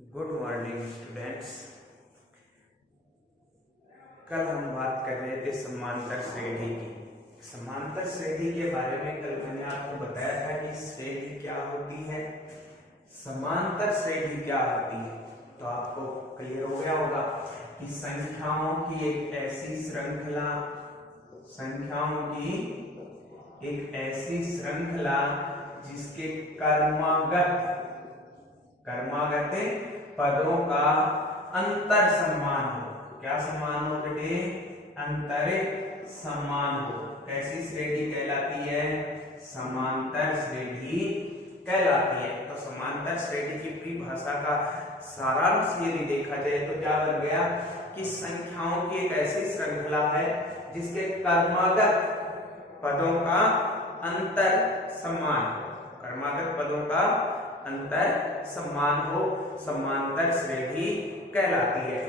Good morning students. कल हम बात कर रहे थे समांतर श्रेणी की। समांतर श्रेणी के बारे में कल मैंने आपको बताया था कि श्रेणी क्या होती है, समांतर श्रेणी क्या होती है। तो आपको क्लियर हो गया होगा कि संख्याओं की एक ऐसी श्रृंखला जिसके कर्मागत पदों का अंतर समान हो। क्या समान हो बेटे? अंतर समान हो। कैसी श्रेणी कहलाती है? समांतर श्रेणी कहलाती है। तो समांतर श्रेणी की परिभाषा का सारांश यदि देखा जाए तो क्या बन गया कि संख्याओं की एक ऐसी श्रृंखला है जिसके कर्मागत पदों का अंतर समान हो। कर्मागत पदों का अंतर समान हो, समांतर श्रेणी कहलाती है।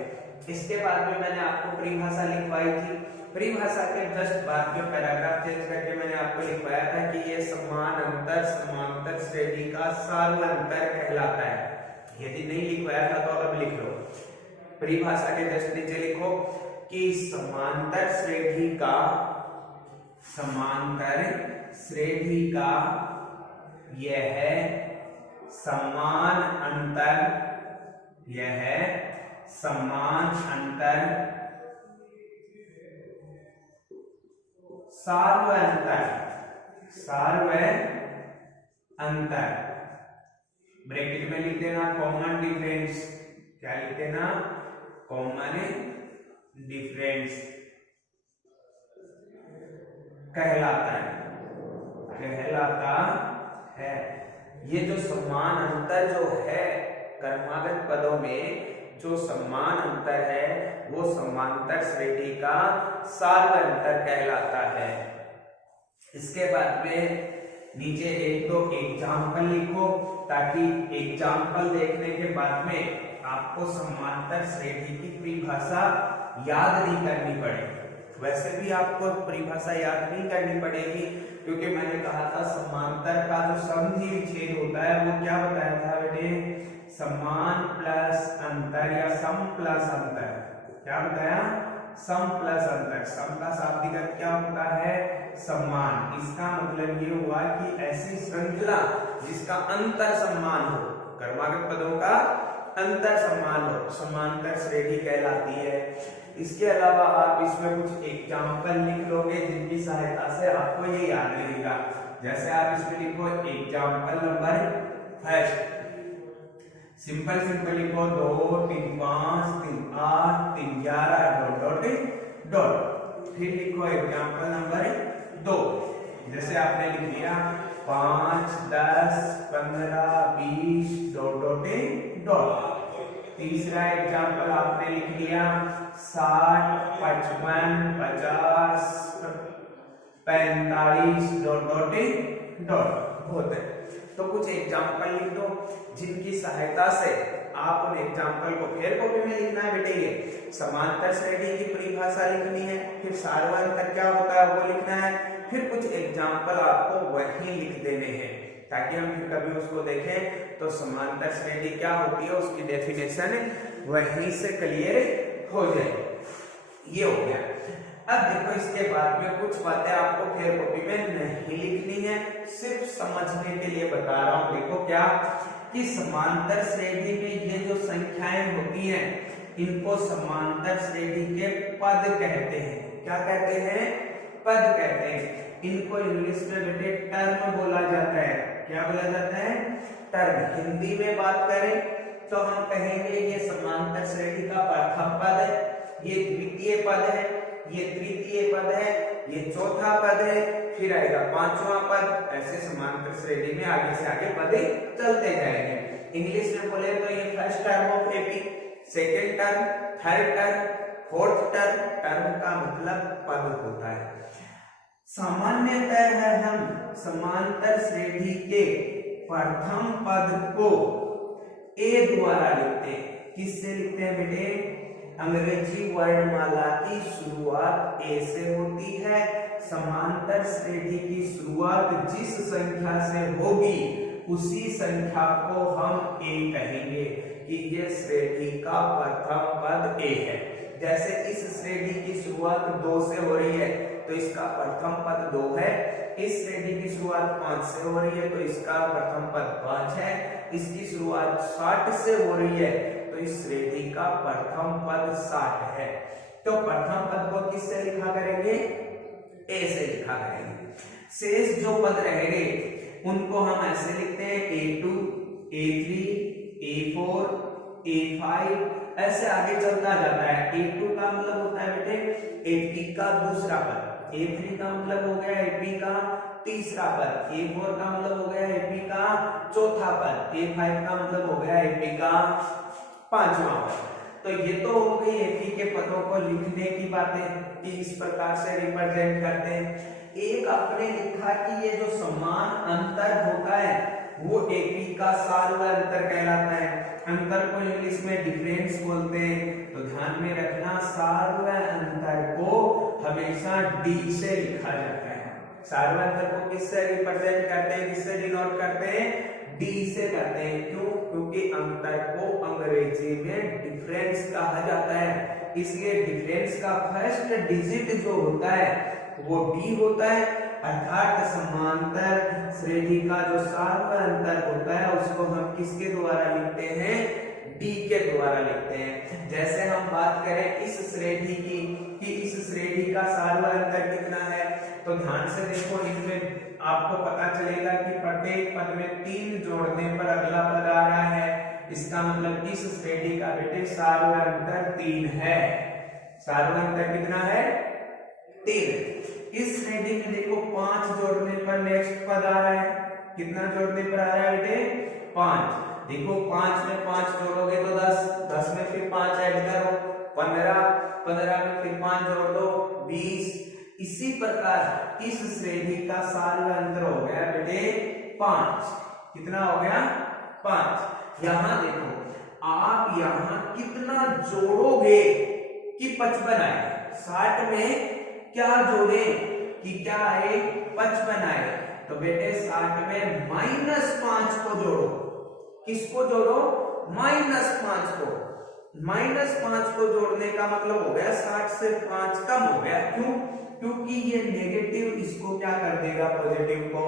इसके बाद में मैंने आपको परिभाषा लिखवाई थी। परिभाषा के जस्ट बाद में पैराग्राफ चेंज करके मैंने आपको लिखवाया था कि ये समान अंतर समांतर श्रेणी का सार्वअंतर कहलाता है। यदि नहीं लिखवाया था तो अब लिख लो। परिभाषा के जस्ट नीचे लिखो कि समांतर श्रेणी का यह समान अंतर सार्वअंतर ब्रैकेट में लिख देना कॉमन डिफरेंस। क्या लिख देना? कॉमन डिफरेंस कहलाता है। ये जो समान अंतर जो है कर्मागत पदों में जो समान अंतर है वो समांतर श्रेणी का सार्वअंतर कहलाता है। इसके बाद में नीचे एक दो एग्जाम्पल लिखो ताकि एग्जाम्पल देखने के बाद में आपको समांतर श्रेणी की परिभाषा याद नहीं करनी पड़े। वैसे भी आपको परिभाषा याद नहीं करनी पड़ेगी क्योंकि मैंने कहा था समांतर का जो समद्वि विच्छेद होता है वो क्या बताया था बेटे? समान प्लस अंतर या सम प्लस अंतर। क्या बताया? सम प्लस अंतर। सम का शाब्दिक अर्थ क्या होता है? समान। इसका मतलब ये हुआ कि ऐसी श्रृंखला जिसका अंतर समान हो, कर्मागत पदों का अंतर समान हो, समांतर श्रेणी कहलाती है। इसके अलावा आप इसमें कुछ एग्जाम्पल लिख लोगे जिनकी सहायता से आपको ये याद रहेगा। जैसे आप इसमें लिखो एग्जाम्पल नंबर फर्स्ट, सिंपल लिखो 2 3 5 3 8 3 11 डॉट। फिर लिखो एग्जाम्पल नंबर 2। जैसे आपने लिख दिया 5 10 15 20 डॉट। तीसरा एग्जाम्पल आपने लिख लिया 60 55 50 45 डॉट होते हैं। तो कुछ एग्जाम्पल लिख दो जिनकी सहायता से आप उन एग्जाम्पल को फिर कॉपी में लिखना है बेटे। ये समांतर श्रेणी की परिभाषा लिखनी है, फिर सार्वअंतर क्या होता है वो लिखना है, फिर कुछ एग्जाम्पल आपको वहीं लिख देने हैं ताकि हम फिर कभी उसको देखें तो समांतर श्रेणी क्या होती है उसकी डेफिनेशन वहीं से क्लियर हो जाए। ये हो गया। अब देखो इसके बाद में कुछ बातें आपको फिर कॉपी में नहीं लिखनी है, सिर्फ समझने के लिए बता रहा हूं। देखो क्या कि समांतर श्रेणी में ये जो संख्याएं होती हैं इनको समांतर श्रेणी के पद कहते हैं। क्या कहते हैं? पद कहते हैं। इनको इंग्लिश में बेटे टर्म बोला जाता है। क्या बोला जाता है? टर्म। हिंदी में बात करें तो हम कहेंगे ये समांतर श्रेणी का प्रथम पद है, ये द्वितीय पद है, ये तृतीय पद है, ये चौथा पद है, फिर आएगा पांचवा पद। ऐसे समांतर श्रेणी में आगे से आगे पद चलते जाएंगे। इंग्लिश में बोले तो ये first term of AP, second term, third term, fourth term. Term का मतलब पद होता है। सामान्यतः हम समांतर श्रेणी के प्रथम पद को ए द्वारा लिखते हैं। किससे लिखते हैं बेटे? अंग्रेजी वर्णमाला की शुरुआत ए से होती है। समांतर श्रेणी की शुरुआत जिस संख्या से होगी उसी संख्या को हम a कहेंगे कि ये श्रेणी का प्रथम पद a है। जैसे इस श्रेणी की शुरुआत 2 से हो रही है तो इसका प्रथम पद 2 है। इस श्रेणी की शुरुआत 5 से हो रही है तो इसका प्रथम पद 5 है। इसकी शुरुआत 60 से हो रही है तो इस श्रेणी का प्रथम पद 60 है। तो प्रथम पद को किससे लिखा करेंगे? a से लिखा करेंगे। शेष जो पद रहेंगे उनको हम ऐसे लिखते हैं a2, a3, a4, a5, ऐसे आगे चलता जाता है। a2 का मतलब होता है बेटे AP का दूसरा पद, a3 का मतलब हो गया AP का तीसरा पद, a4 का मतलब हो गया AP का चौथा पद, a5 का मतलब हो गया AP का पांचवा पद। तो ये तो हो गई AP के पदों को लिखने की बातें कि इस प्रकार से रिप्रेजेंट करते हैं। एक आपने लिखा कि ये जो समान अंतर होता है वो AP का सार्वत्रिक अंतर कहलाता है। अंतर को इंग्लिश में डिफरेंस बोलते हैं। तो ध्यान में रखना, सार्वत्रिक अंतर को हमेशा D से लिखा जाता है। सार्वत्रिक अंतर को किससे रिप्रेजेंट करते हैं, किससे डिनोट करते हैं? D से करते हैं। क्यों? क्योंकि अंतर को अंग्रेजी में डिफरेंस कहा जाता है, इसलिए डिफरेंस का फर्स्ट डिजिट जो होता है वो D होता है। अर्थात समांतर श्रेणी का जो सार्वत्रिक अंतर होता है उसको हम किसके द्वारा लिखते हैं? D के द्वारा लिखते हैं। जैसे हम बात करें इस श्रेणी की कि इस श्रेणी का सार्वत्रिक अंतर कितना है, तो ध्यान से देखो, इनमें आपको पता चलेगा कि प्रत्येक पद में 3 जोड़ने पर अगला पद आ रहा है। इसका मतलब इस श्रेणी का बेटे सार्वत्रिक अंतर 3 है। सार्वत्रिक अंतर कितना है? 3। इस श्रेणी में देखो 5 जोड़ने पर नेक्स्ट पद आ रहा है। कितना जोड़ने पर आ रहा है बेटे? 5। देखो 5 में 5 जोड़ोगे तो 10, 10 में फिर 5 ऐड करो 15, 15 में फिर 5 जोड़ दो 20। इसी प्रकार इस श्रेणी का सार्वत्रिक अंतर हो गया बेटे 5। कितना हो गया? 5। यहां देखो, आप यहां कितना जोड़ोगे कि 55 आए। 60 में क्या जोड़े कि क्या आए? 55 आए। तो बेटे 60 में -5 को जोड़ो। किसको जोड़ो? -5 को। -5 को जोड़ने का मतलब हो गया 60 से 5 कम हो गया। क्यों? क्योंकि ये नेगेटिव इसको क्या कर देगा? पॉजिटिव को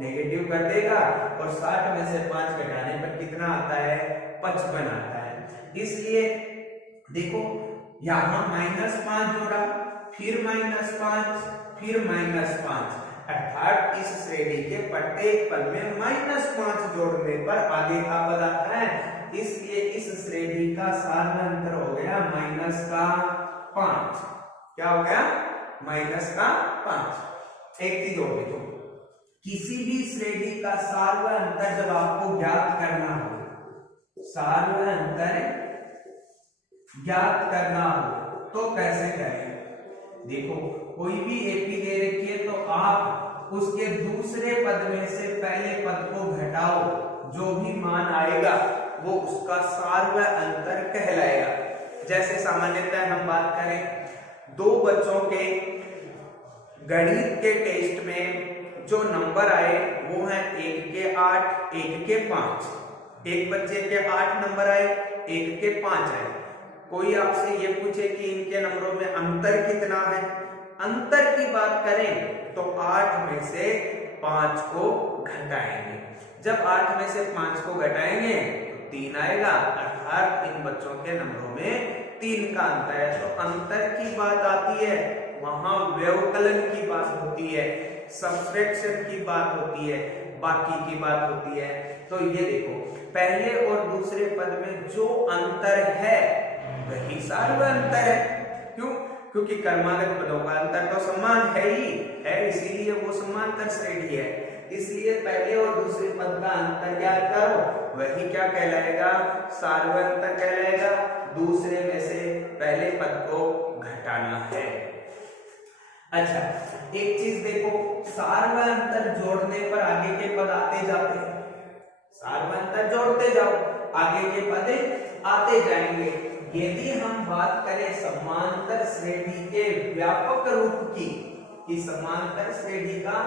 नेगेटिव कर देगा। और 60 में से 5 घटाने पर कितना आता है? 55 आता है। इसलिए देखो यहां -5 जोड़ा, फिर -5, फिर -5, अर्थात इस श्रेणी के प्रत्येक पद में -5 जोड़ने पर आगे का पद आता है। इसलिए इस श्रेणी का सार्वत्रिक अंतर हो गया -5। क्या हो गया? -5। एक चीज और देखो, किसी भी श्रेणी का सार्वत्रिक अंतर जब आपको ज्ञात करना हो, सार्वत्रिक अंतर ज्ञात करना हो तो कैसे करें? देखो कोई भी AP दे रखी है तो आप उसके दूसरे पद में से पहले पद को घटाओ, जो भी मान आएगा वो उसका सार्वत्रिक अंतर कहलाएगा। जैसे सामान्यतः हम बात करें, 2 बच्चों के गणित के टेस्ट में जो नंबर आए वो है 1 के 8, 1 के 5। एक बच्चे के 8 नंबर आए, 1 के 5 आए। कोई आपसे ये पूछे कि इनके नंबरों में अंतर कितना है, अंतर की बात करें तो 8 में से 5 को घटाएंगे। जब 8 में से 5 को घटाएंगे तो 3 आएगा, अर्थात इन बच्चों के नंबरों में 3 का अंतर है। तो अंतर की बात आती है वहां व्यवकलन की बात होती है, सब्ट्रैक्शन की बात होती है, बाकी की बात होती है। तो ये देखो, पहले और दूसरे पद में जो अंतर है वही सार्वत्रिक अंतर है। क्यों? क्योंकि क्रमागत पदों का अंतर तो समान है ही है, इसीलिए वो समांतर श्रेणी है। इसलिए पहले और दूसरे पद का अंतर ज्ञात करो, वही क्या कहलाएगा? सार्वत्रिक अंतर कहलाएगा। दूसरे में से पहले पद को घटाना है। अच्छा, एक चीज देखो, सार्वत्रिक अंतर जोड़ने पर आगे के पद आते जाते हैं। सार्वत्रिक अंतर जोड़ते जाओ, आगे के पद आते जाएंगे। यदि हम बात करें समांतर श्रेणी के व्यापक रूप की, कि समांतर श्रेणी का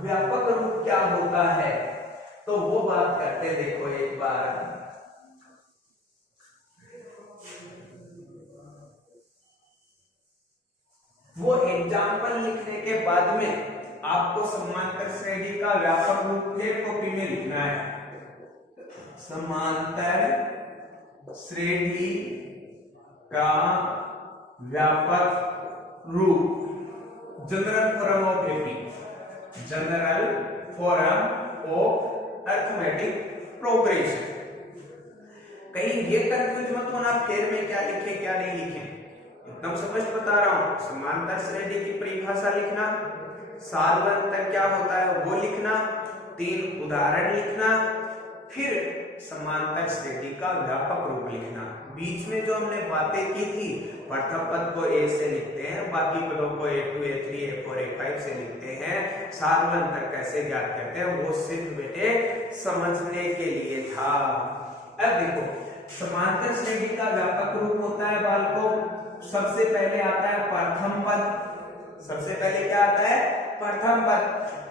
व्यापक रूप क्या होता है, तो वो बात करते देखो एक बार। वो एग्जाम्पल लिखने के बाद में आपको समांतर श्रेणी का व्यापक रूप एक कॉपी में लिखना है। समांतर श्रेणी का व्यापक रूप, general form of AP, general form of arithmetic progression. कहीं ये कंफ्यूज मत होना फेर में क्या लिखे क्या नहीं लिखे, एकदम स्पष्ट बता रहा हूं। समांतर श्रेणी की परिभाषा लिखना, सार्वंतर क्या होता है वो लिखना, 3 उदाहरण लिखना, फिर समांतर श्रेणी का व्यापक रूप लिखना। बीच में जो हमने बातें की थी, प्रथम पद को ए से लिखते हैं, बाकी पदों को A2, A3, A4, A5 से लिखते हैं। सार्वंतर कैसे ज्ञात करते हैं वो सिर्फ बेटे समझने के लिए था। अब देखो समांतर श्रेणी का व्यापक रूप होता है बालकों, सबसे पहले आता है प्रथम पद। सबसे पहले क्या आता है? प्रथम पद।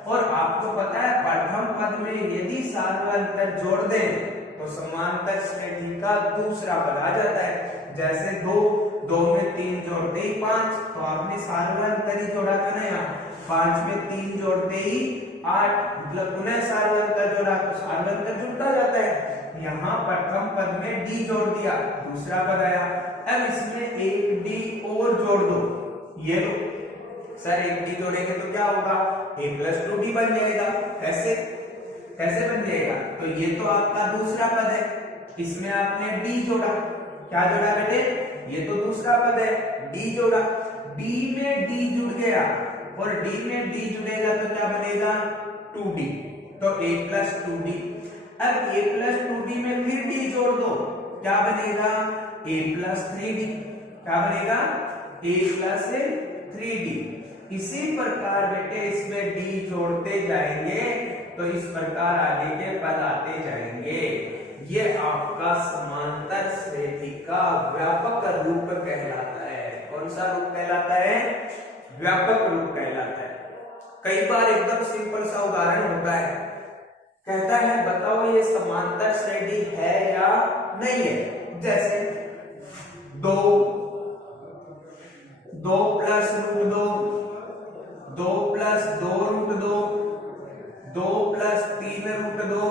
और आपको पता है प्रथम पद में यदि सार्वंतर जोड़ दें तो समांतर श्रेणी का दूसरा पद आ जाता है। जैसे 2 में 3 जोड़ते ही 5, तो आपने सार्वंतर ही जोड़ा था ना यहाँ। 5 में 3 जोड़ते ही 8, मतलब पुनः सार्वंतर जोड़ा तो सार्वंतर जुड़ता जाता है। यहाँ प्रथम पद में डी जोड़ दिया, दूसरा पद आया। अब इसमें एक डी और जोड़ दो, ये लो सर, एक डी जोड़ेंगे तो क्या होगा? a+2d बन जाएगा। कैसे बन जाएगा? तो ये तो आपका दूसरा पद है, इसमें आपने डी जोड़ा। क्या जोड़ा बेटे? ये तो दूसरा पद है, डी जोड़ा। डी में डी जुड़ गया और डी में डी जुड़ेगा तो क्या बनेगा? 2d, तो a+2d। अब a+2d में फिर d जोड़ दो, क्या बनेगा? a+3d। क्या बनेगा? a+3d। इसी प्रकार बेटे इसमें d जोड़ते जाएंगे तो इस प्रकार आगे के पद आते जाएंगे। ये आपका समांतर श्रेणी का व्यापक रूप कहलाता है। कौन सा रूप कहलाता है? व्यापक रूप कहलाता है। कई बार एकदम सिंपल सा उदाहरण होता है, कहता है बताओ ये समांतर श्रेणी है या नहीं है। जैसे 2 + √2, 2 + 2√2, 2 + 3√2,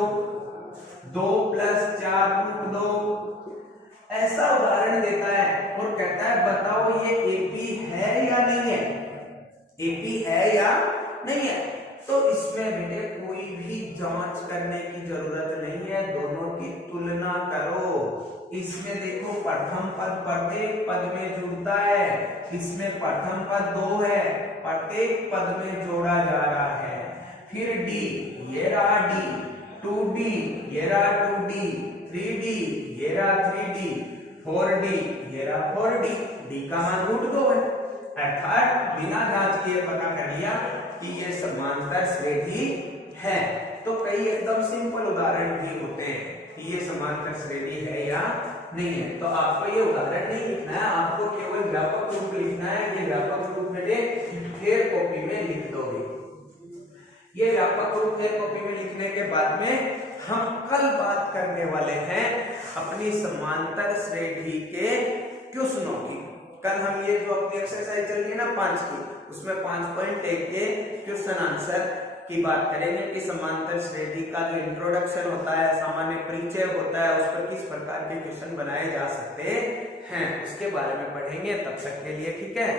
2 + 4√2, ऐसा उदाहरण देता है और कहता है बताओ ये एपी है या नहीं है। एपी है या नहीं है, तो इसमें बेटे कोई भी जांच करने की जरूरत नहीं है, दोनों की तुलना करो। इसमें देखो प्रथम पद प्रत्येक पद में जुड़ता है, इसमें प्रथम पद 2 है, प्रत्येक पद में जोड़ा जा रहा है। फिर डी, ये रहा डी, 2d, ये रहा 2d, 3d, ये रहा 3d, 4d, ये रहा 4d, d का मान √2 है। अर्थात बिना जांच किए पता कर लिया कि ये समांतर श्रेणी है। तो कई एकदम सिंपल उदाहरण भी होते हैं कि ये समांतर श्रेणी है या नहीं है। तो आपको ये उदाहरण नहीं लिखना है, आपको केवल व्यापक रूप लिखना है। ये व्यापक रूप मेरे फेर कॉपी में लिख दोगे। ये व्यापक रूप फेर कॉपी में लिखने के बाद में हम कल बात करने वाले हैं अपनी समांतर श्रेणी के क्वेश्चनों की। कल हम ये जो अपनी एक्सरसाइज चल रही है ना 5 की, उसमें 5.1 के क्वेश्चन आंसर की बात करेंगे कि समांतर श्रेणी का जो इंट्रोडक्शन होता है, सामान्य परिचय होता है, उस पर किस प्रकार के क्वेश्चन बनाए जा सकते हैं, उसके बारे में पढ़ेंगे। तब तक के लिए ठीक है।